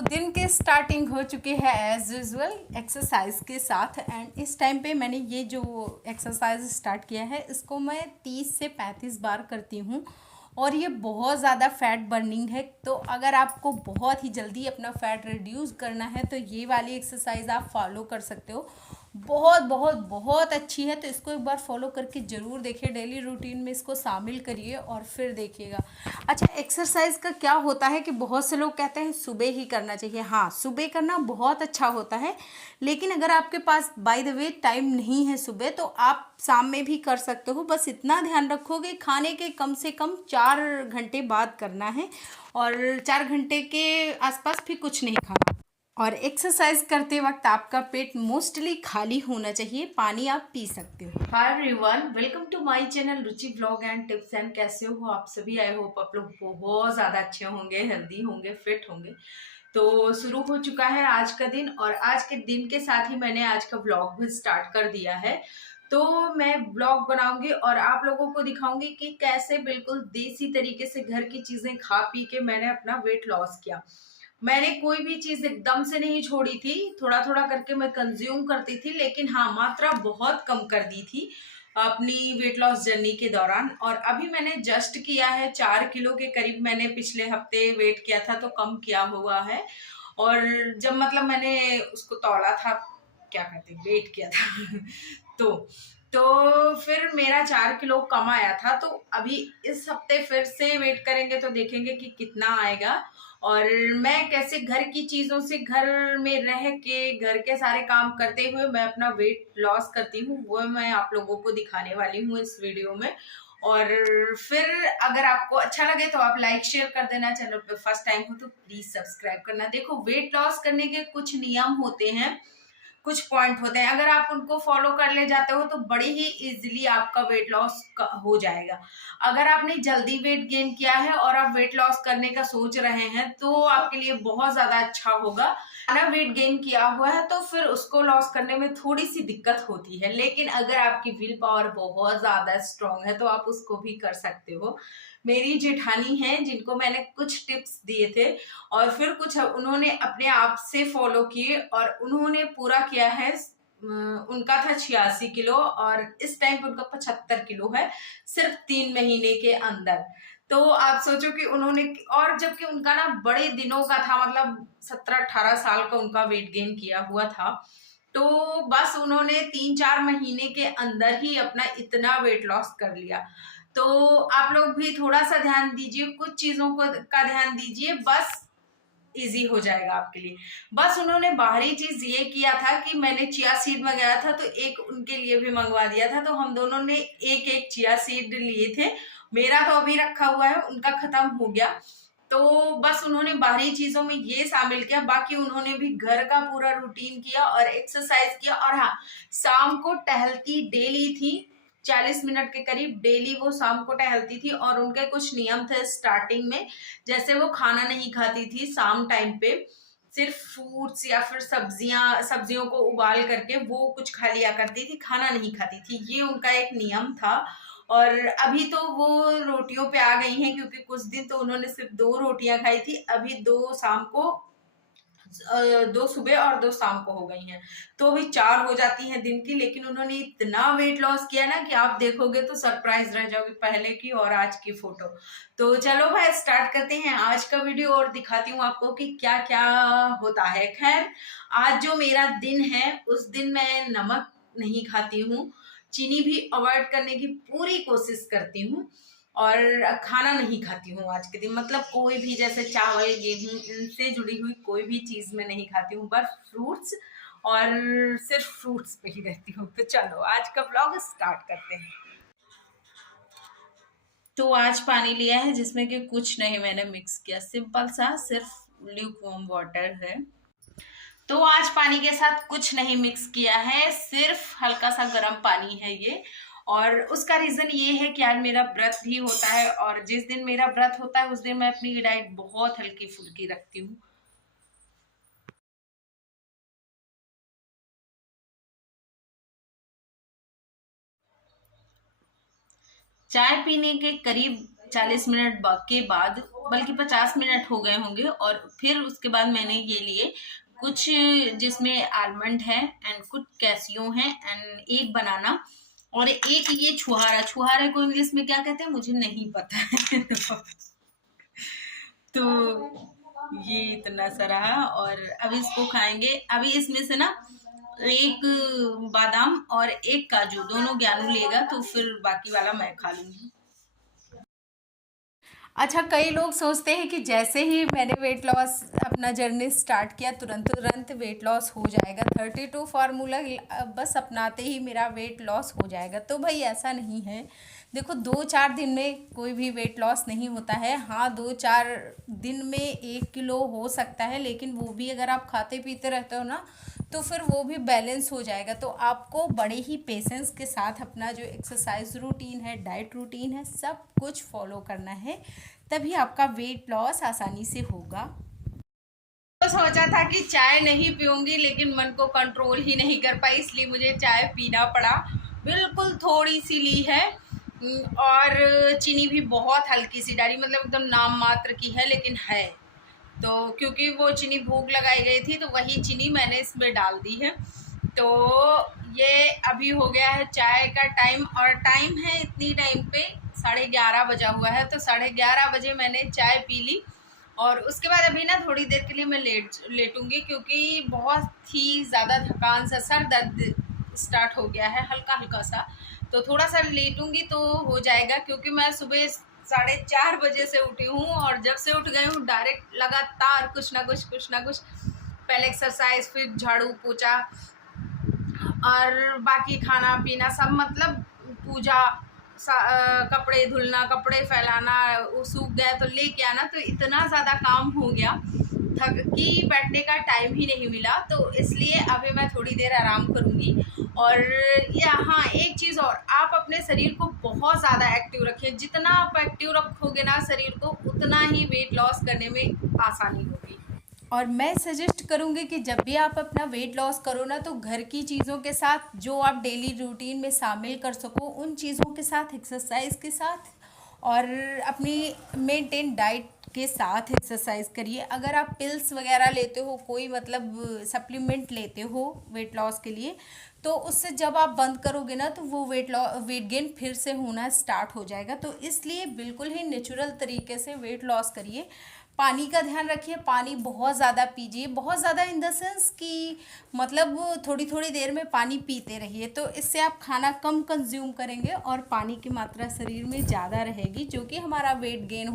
तो दिन की स्टार्टिंग हो चुकी है एज यूजुअल एक्सरसाइज के साथ। एंड इस टाइम पे मैंने ये जो एक्सरसाइज स्टार्ट किया है इसको मैं 30 से 35 बार करती हूँ। और ये बहुत ज़्यादा फैट बर्निंग है। तो अगर आपको बहुत ही जल्दी अपना फैट रिड्यूस करना है तो ये वाली एक्सरसाइज आप फॉलो कर सकते हो। बहुत बहुत बहुत अच्छी है। तो इसको एक बार फॉलो करके ज़रूर देखिए, डेली रूटीन में इसको शामिल करिए और फिर देखिएगा। अच्छा, एक्सरसाइज का क्या होता है कि बहुत से लोग कहते हैं सुबह ही करना चाहिए। हाँ, सुबह करना बहुत अच्छा होता है, लेकिन अगर आपके पास बाय द वे टाइम नहीं है सुबह तो आप शाम में भी कर सकते हो। बस इतना ध्यान रखोगे खाने के कम से कम 4 घंटे बाद करना है और 4 घंटे के आसपास भी कुछ नहीं खाना। और एक्सरसाइज करते वक्त आपका पेट मोस्टली खाली होना चाहिए, पानी आप पी सकते हो। Hi everyone, welcome to my channel Ruchi vlog and tips. And कैसे हो आप सभी? आई होप आप लोग बहुत ज़्यादा अच्छे होंगे, हेल्दी होंगे, फिट होंगे। तो शुरू हो चुका है आज का दिन और आज के दिन के साथ ही मैंने आज का व्लॉग भी स्टार्ट कर दिया है। तो मैं व्लॉग बनाऊंगी और आप लोगों को दिखाऊंगी कि कैसे बिल्कुल देसी तरीके से घर की चीज़ें खा पी के मैंने अपना वेट लॉस किया। मैंने कोई भी चीज एकदम से नहीं छोड़ी थी, थोड़ा थोड़ा करके मैं कंज्यूम करती थी, लेकिन हाँ मात्रा बहुत कम कर दी थी अपनी वेट लॉस जर्नी के दौरान। और अभी मैंने जस्ट किया है 4 किलो के करीब, मैंने पिछले हफ्ते वेट किया था तो कम किया हुआ है। और जब मतलब मैंने उसको तौला था, क्या कहते हैं, वेट किया था तो फिर मेरा 4 किलो कम आया था। तो अभी इस हफ्ते फिर से वेट करेंगे तो देखेंगे कि कितना आएगा। और मैं कैसे घर की चीजों से, घर में रह के घर के सारे काम करते हुए मैं अपना वेट लॉस करती हूँ, वो मैं आप लोगों को दिखाने वाली हूँ इस वीडियो में। और फिर अगर आपको अच्छा लगे तो आप लाइक शेयर कर देना, चैनल पे फर्स्ट टाइम हो तो प्लीज सब्सक्राइब करना। देखो, वेट लॉस करने के कुछ नियम होते हैं, कुछ पॉइंट होते हैं, अगर आप उनको फॉलो कर ले जाते हो तो बड़ी ही इजीली आपका वेट लॉस हो जाएगा। अगर आपने जल्दी वेट गेन किया है और आप वेट लॉस करने का सोच रहे हैं तो आपके लिए बहुत ज्यादा अच्छा होगा। ना वेट गेन किया हुआ है तो फिर उसको लॉस करने में थोड़ी सी दिक्कत होती है, लेकिन अगर आपकी विल पावर बहुत ज्यादा स्ट्रांग है तो आप उसको भी कर सकते हो। मेरी जेठानी है जिनको मैंने कुछ टिप्स दिए थे और फिर कुछ उन्होंने अपने आप से फॉलो किए और उन्होंने पूरा किया है। उनका था 86 किलो और इस टाइम पे उनका 75 किलो है, सिर्फ 3 महीने के अंदर। तो आप सोचो कि उन्होंने, और जबकि उनका ना बड़े दिनों का था, मतलब 17-18 साल का उनका वेट गेन किया हुआ था। तो बस उन्होंने 3-4 महीने के अंदर ही अपना इतना वेट लॉस कर लिया। तो आप लोग भी थोड़ा सा ध्यान दीजिए, कुछ चीजों को का ध्यान दीजिए, बस इजी हो जाएगा आपके लिए। बस उन्होंने बाहरी चीज ये किया था कि मैंने चिया सीड मंगाया था तो एक उनके लिए भी मंगवा दिया था, तो हम दोनों ने एक एक चिया सीड लिए थे। मेरा तो अभी रखा हुआ है, उनका खत्म हो गया। तो बस उन्होंने बाहरी चीजों में ये शामिल किया, बाकी उन्होंने भी घर का पूरा रूटीन किया और एक्सरसाइज किया। और हाँ, शाम को टहलती डेली थी, 40 मिनट के करीब डेली वो शाम को टहलती थी। और उनके कुछ नियम थे स्टार्टिंग में, जैसे वो खाना नहीं खाती थी शाम टाइम पे, सिर्फ फ्रूट्स या फिर सब्जियों को उबाल करके वो कुछ खा लिया करती थी, खाना नहीं खाती थी, ये उनका एक नियम था। और अभी तो वो रोटियों पे आ गई हैं, क्योंकि कुछ दिन तो उन्होंने सिर्फ 2 रोटियां खाई थी, अभी 2 शाम को, 2 सुबह और 2 शाम को हो गई हैं, तो अभी 4 हो जाती हैं दिन की। लेकिन उन्होंने इतना वेट लॉस किया ना कि आप देखोगे तो सरप्राइज रह जाओगे, पहले की और आज की फोटो। तो चलो भाई, स्टार्ट करते हैं आज का वीडियो और दिखाती हूँ आपको कि क्या क्या होता है। खैर, आज जो मेरा दिन है उस दिन मैं नमक नहीं खाती हूँ, चीनी भी अवॉइड करने की पूरी कोशिश करती हूँ और खाना नहीं खाती हूँ आज के दिन। मतलब कोई भी, जैसे चावल, गेहूं, इनसे जुड़ी हुई कोई भी चीज मैं नहीं खाती हूँ, बस फ्रूट्स, और सिर्फ फ्रूट्स पे ही रहती हूँ। तो चलो आज का ब्लॉग स्टार्ट करते हैं। तो आज पानी लिया है जिसमें कि कुछ नहीं मैंने मिक्स किया, सिंपल सा सिर्फ ल्यूक वार्म वाटर है। तो आज पानी के साथ कुछ नहीं मिक्स किया है, सिर्फ हल्का सा गर्म पानी है ये। और उसका रीजन ये है कि आज मेरा व्रत भी होता है और जिस दिन मेरा व्रत होता है उस दिन मैं अपनी डाइट बहुत हल्की फुल्की रखती हूँ। चाय पीने के करीब 40 मिनट के बाद, बल्कि 50 मिनट हो गए होंगे, और फिर उसके बाद मैंने ये लिए कुछ, जिसमें आलमंड है एंड कुछ कैसियो है एंड एक बनाना, और एक ये छुहारा। छुहारे को इंग्लिश में क्या कहते हैं मुझे नहीं पता है तो ये इतना सा रहा, और अभी इसको खाएंगे। अभी इसमें से ना एक बादाम और एक काजू दोनों ज्ञानू लेगा, तो फिर बाकी वाला मैं खा लूंगी। अच्छा, कई लोग सोचते हैं कि जैसे ही मैंने वेट लॉस अपना जर्नी स्टार्ट किया तुरंत तुरंत वेट लॉस हो जाएगा, 32 फार्मूला बस अपनाते ही मेरा वेट लॉस हो जाएगा। तो भाई ऐसा नहीं है। देखो, 2-4 दिन में कोई भी वेट लॉस नहीं होता है। हाँ, 2-4 दिन में 1 किलो हो सकता है, लेकिन वो भी अगर आप खाते पीते रहते हो ना, तो फिर वो भी बैलेंस हो जाएगा। तो आपको बड़े ही पेशेंस के साथ अपना जो एक्सरसाइज रूटीन है, डाइट रूटीन है, सब कुछ फॉलो करना है, तभी आपका वेट लॉस आसानी से होगा। तो सोचा था कि चाय नहीं पीऊंगी, लेकिन मन को कंट्रोल ही नहीं कर पाई, इसलिए मुझे चाय पीना पड़ा। बिल्कुल थोड़ी सी ली है, और चीनी भी बहुत हल्की सी डाली, मतलब एकदम नाम मात्र की है, लेकिन है। तो क्योंकि वो चीनी भूख लगाई गई थी, तो वही चीनी मैंने इसमें डाल दी है। तो ये अभी हो गया है चाय का टाइम, और टाइम है इतनी टाइम पे 11:30 बजा हुआ है। तो 11:30 बजे मैंने चाय पी ली, और उसके बाद अभी ना थोड़ी देर के लिए मैं लेटूंगी, क्योंकि बहुत ही ज़्यादा थकान सा, सर दर्द स्टार्ट हो गया है हल्का हल्का सा। तो थोड़ा सा लेटूंगी तो हो जाएगा, क्योंकि मैं सुबह 4:30 बजे से उठी हूँ, और जब से उठ गई हूँ डायरेक्ट लगातार कुछ ना कुछ, पहले एक्सरसाइज, फिर झाड़ू पोछा, और बाकी खाना पीना सब, मतलब पूजा, कपड़े धुलना, कपड़े फैलाना, वो सूख गया तो लेके आना, तो इतना ज़्यादा काम हो गया थक कि बैठने का टाइम ही नहीं मिला। तो इसलिए अभी मैं थोड़ी देर आराम करूँगी। और हाँ, एक चीज़ और, आप अपने शरीर को बहुत ज़्यादा एक्टिव रखें। जितना आप एक्टिव रखोगे ना शरीर को, उतना ही वेट लॉस करने में आसानी होगी। और मैं सजेस्ट करूँगी कि जब भी आप अपना वेट लॉस करो ना, तो घर की चीज़ों के साथ जो आप डेली रूटीन में शामिल कर सको, उन चीज़ों के साथ, एक्सरसाइज के साथ, और अपनी मेंटेन डाइट के साथ एक्सरसाइज करिए। अगर आप पिल्स वगैरह लेते हो, कोई मतलब सप्लीमेंट लेते हो वेट लॉस के लिए, तो उससे जब आप बंद करोगे ना, तो वो वेट गेन फिर से होना स्टार्ट हो जाएगा। तो इसलिए बिल्कुल ही नेचुरल तरीके से वेट लॉस करिए। पानी का ध्यान रखिए, पानी बहुत ज़्यादा पीजिए, बहुत ज़्यादा इन द सेंस कि मतलब थोड़ी थोड़ी देर में पानी पीते रहिए। तो इससे आप खाना कम कंज्यूम करेंगे, और पानी की मात्रा शरीर में ज़्यादा रहेगी, जो कि हमारा वेट गेन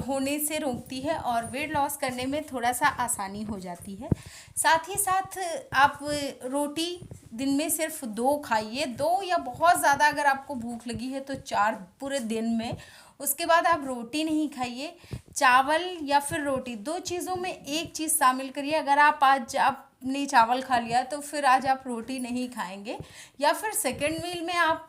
होने से रोकती है, और वेट लॉस करने में थोड़ा सा आसानी हो जाती है। साथ ही साथ आप रोटी दिन में सिर्फ 2 खाइए, 2, या बहुत ज़्यादा अगर आपको भूख लगी है तो 4 पूरे दिन में। उसके बाद आप रोटी नहीं खाइए, चावल या फिर रोटी, 2 चीज़ों में एक चीज़ शामिल करिए। अगर आप आज आपने चावल खा लिया, तो फिर आज आप रोटी नहीं खाएंगे, या फिर सेकंड मील में आप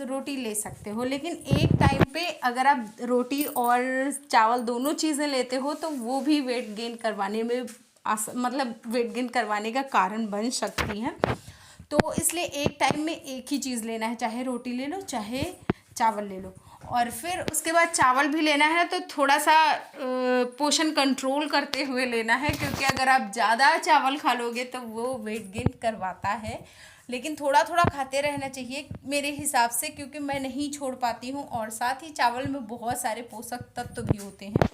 रोटी ले सकते हो, लेकिन एक टाइम पे अगर आप रोटी और चावल दोनों चीज़ें लेते हो, तो वो भी वेट गेन करवाने में मतलब वेट गेन करवाने का कारण बन सकती हैं। तो इसलिए एक टाइम में एक ही चीज़ लेना है, चाहे रोटी ले लो चाहे चावल ले लो। और फिर उसके बाद चावल भी लेना है तो थोड़ा सा पोषण कंट्रोल करते हुए लेना है, क्योंकि अगर आप ज़्यादा चावल खा लोगे तो वो वेट गेन करवाता है। लेकिन थोड़ा थोड़ा खाते रहना चाहिए मेरे हिसाब से, क्योंकि मैं नहीं छोड़ पाती हूँ, और साथ ही चावल में बहुत सारे पोषक तत्व भी होते हैं।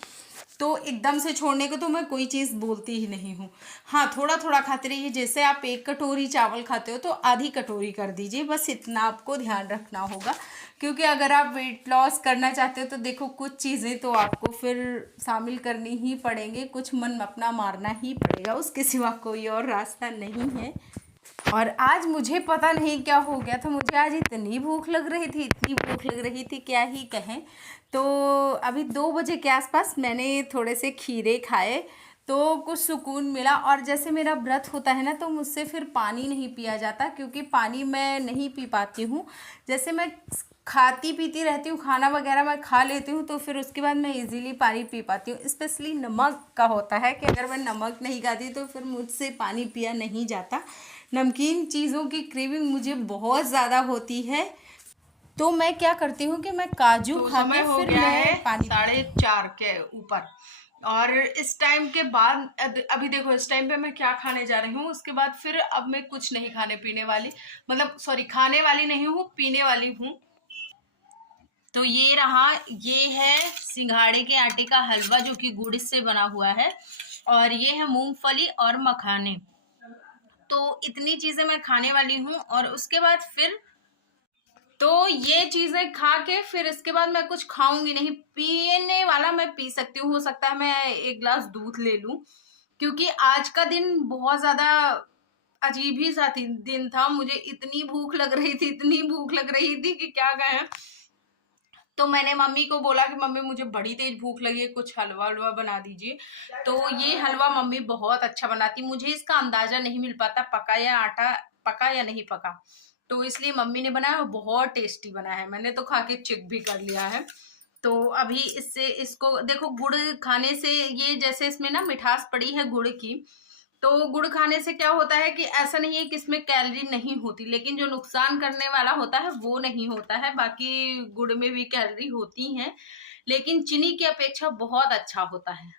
तो एकदम से छोड़ने को तो मैं कोई चीज़ बोलती ही नहीं हूँ। हाँ, थोड़ा थोड़ा खाते रहिए। जैसे आप 1 कटोरी चावल खाते हो, तो आधी कटोरी कर दीजिए, बस इतना आपको ध्यान रखना होगा। क्योंकि अगर आप वेट लॉस करना चाहते हो, तो देखो कुछ चीज़ें तो आपको फिर शामिल करनी ही पड़ेंगे, कुछ मन अपना मारना ही पड़ेगा, उसके सिवा कोई और रास्ता नहीं है। और आज मुझे पता नहीं क्या हो गया था, मुझे आज इतनी भूख लग रही थी, इतनी भूख लग रही थी, क्या ही कहें। तो अभी 2 बजे के आसपास मैंने थोड़े से खीरे खाए, तो कुछ सुकून मिला। और जैसे मेरा व्रत होता है ना, तो मुझसे फिर पानी नहीं पिया जाता, क्योंकि पानी मैं नहीं पी पाती हूँ। जैसे मैं खाती पीती रहती हूँ, खाना वगैरह मैं खा लेती हूँ, तो फिर उसके बाद मैं इजीली पानी पी पाती हूँ। स्पेशली नमक का होता है कि अगर मैं नमक नहीं खाती, तो फिर मुझसे पानी पिया नहीं जाता। नमकीन चीज़ों की क्रेविंग मुझे बहुत ज़्यादा होती है। तो मैं क्या करती हूँ कि मैं काजू तो खा समय के हो फिर गया है मैं पानी 4:30 के ऊपर। और इस टाइम के बाद अभी देखो इस टाइम पे मैं क्या खाने जा रही हूँ। उसके बाद फिर अब मैं कुछ नहीं खाने पीने वाली, मतलब सॉरी खाने वाली नहीं हूँ, पीने वाली हूँ। तो ये रहा, ये है सिंघाड़े के आटे का हलवा जो कि गुड़ से बना हुआ है, और ये है मूंगफली और मखाने। तो इतनी चीजें मैं खाने वाली हूँ, और उसके बाद फिर तो ये चीजें खा के फिर इसके बाद मैं कुछ खाऊंगी नहीं। पीने वाला मैं पी सकती हूँ, हो सकता है मैं एक ग्लास दूध ले लूं, क्योंकि आज का दिन बहुत ज्यादा अजीब ही सा दिन था। मुझे इतनी भूख लग रही थी, इतनी भूख लग रही थी कि क्या कहें। तो मैंने मम्मी को बोला कि मम्मी मुझे बड़ी तेज भूख लगी है, कुछ हलवा वलवा बना दीजिए। तो ये हलवा मम्मी बहुत अच्छा बनाती, मुझे इसका अंदाजा नहीं मिल पाता पका या आटा पका या नहीं पका। तो इसलिए मम्मी ने बनाया और बहुत टेस्टी बना है। मैंने तो खा के चेक भी कर लिया है। तो अभी इससे इसको देखो, गुड़ खाने से ये जैसे इसमें ना मिठास पड़ी है गुड़ की, तो गुड़ खाने से क्या होता है कि ऐसा नहीं है कि इसमें कैलोरी नहीं होती, लेकिन जो नुकसान करने वाला होता है वो नहीं होता है। बाकी गुड़ में भी कैलोरी होती है, लेकिन चीनी की अपेक्षा बहुत अच्छा होता है।